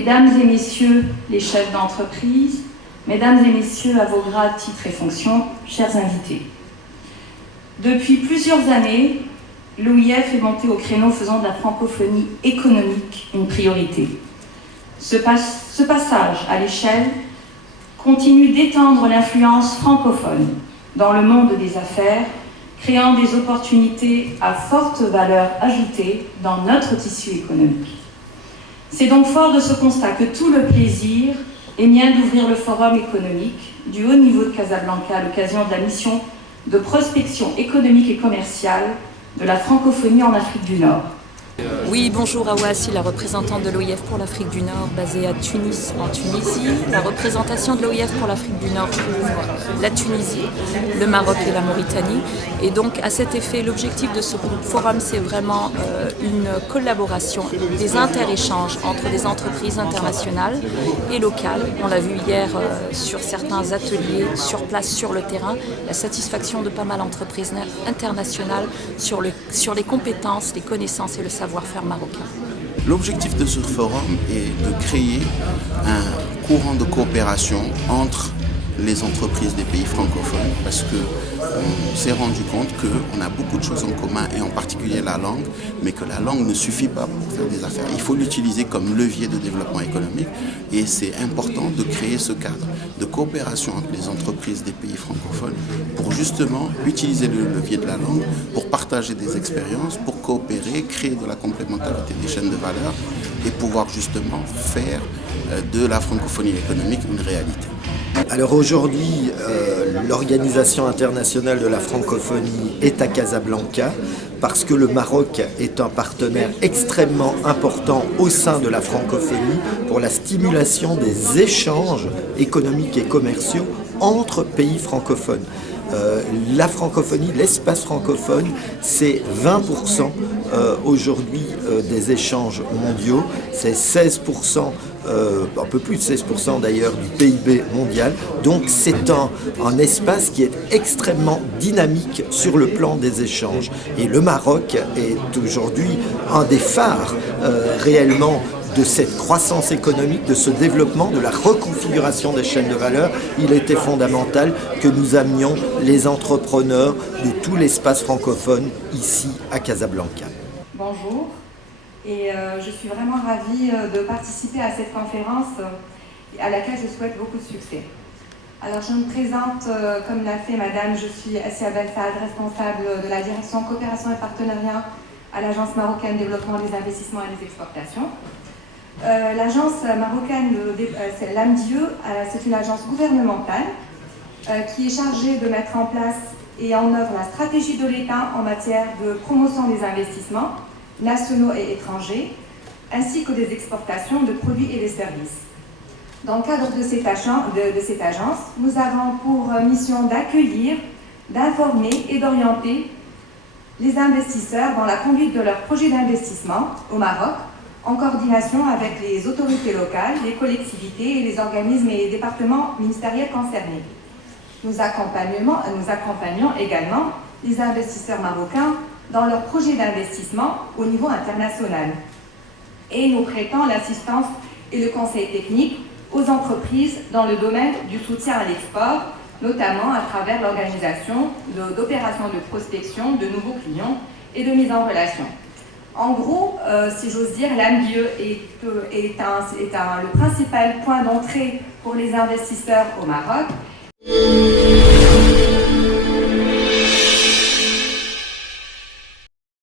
mesdames et messieurs les chefs d'entreprise, mesdames et messieurs à vos grades, titres et fonctions, chers invités. Depuis plusieurs années, l'OIF est monté au créneau faisant de la francophonie économique une priorité. Ce passage à l'échelle continue d'étendre l'influence francophone dans le monde des affaires, créant des opportunités à forte valeur ajoutée dans notre tissu économique. C'est donc fort de ce constat que tout le plaisir est mien d'ouvrir le forum économique du haut niveau de Casablanca à l'occasion de la mission de prospection économique et commerciale de la francophonie en Afrique du Nord. Oui, bonjour, Awa Assi, la représentante de l'OIF pour l'Afrique du Nord, basée à Tunis, en Tunisie. La représentation de l'OIF pour l'Afrique du Nord couvre la Tunisie, le Maroc et la Mauritanie. Et donc, à cet effet, l'objectif de ce forum, c'est vraiment une collaboration, des interéchanges entre des entreprises internationales et locales. On l'a vu hier sur certains ateliers, sur place, sur le terrain, la satisfaction de pas mal d'entreprises internationales sur les compétences, les connaissances et le savoir-faire marocain. L'objectif de ce forum est de créer un courant de coopération entre les entreprises des pays francophones parce qu'on s'est rendu compte qu'on a beaucoup de choses en commun et en particulier la langue, mais que la langue ne suffit pas pour faire des affaires. Il faut l'utiliser comme levier de développement économique et c'est important de créer ce cadre de coopération entre les entreprises des pays francophones pour justement utiliser le levier de la langue, pour partager des expériences, pour coopérer, créer de la complémentarité des chaînes de valeur et pouvoir justement faire de la francophonie économique une réalité. Alors aujourd'hui, l'Organisation internationale de la francophonie est à Casablanca parce que le Maroc est un partenaire extrêmement important au sein de la francophonie pour la stimulation des échanges économiques et commerciaux entre pays francophones. La francophonie, l'espace francophone, c'est 20% aujourd'hui des échanges mondiaux, c'est 16%, un peu plus de 16% d'ailleurs du PIB mondial. Donc c'est un espace qui est extrêmement dynamique sur le plan des échanges. Et le Maroc est aujourd'hui un des phares réellement de cette croissance économique, de ce développement, de la reconfiguration des chaînes de valeur. Il était fondamental que nous amenions les entrepreneurs de tout l'espace francophone ici à Casablanca. Bonjour, et je suis vraiment ravie de participer à cette conférence à laquelle je souhaite beaucoup de succès. Alors je me présente comme l'a fait madame, je suis Assia Belfad, responsable de la direction coopération et partenariat à l'Agence marocaine de développement des investissements et des exportations. L'agence marocaine, c'est l'AMDIE, c'est une agence gouvernementale qui est chargée de mettre en place et en œuvre la stratégie de l'État en matière de promotion des investissements nationaux et étrangers, ainsi que des exportations de produits et de services. Dans le cadre de cette agence, nous avons pour mission d'accueillir, d'informer et d'orienter les investisseurs dans la conduite de leurs projets d'investissement au Maroc, en coordination avec les autorités locales, les collectivités et les organismes et les départements ministériels concernés. Nous accompagnons également les investisseurs marocains dans leurs projets d'investissement au niveau international. Et nous prêtons l'assistance et le conseil technique aux entreprises dans le domaine du soutien à l'export, notamment à travers l'organisation d'opérations de prospection de nouveaux clients et de mise en relation. En gros, si j'ose dire, l'AMDIE est le principal point d'entrée pour les investisseurs au Maroc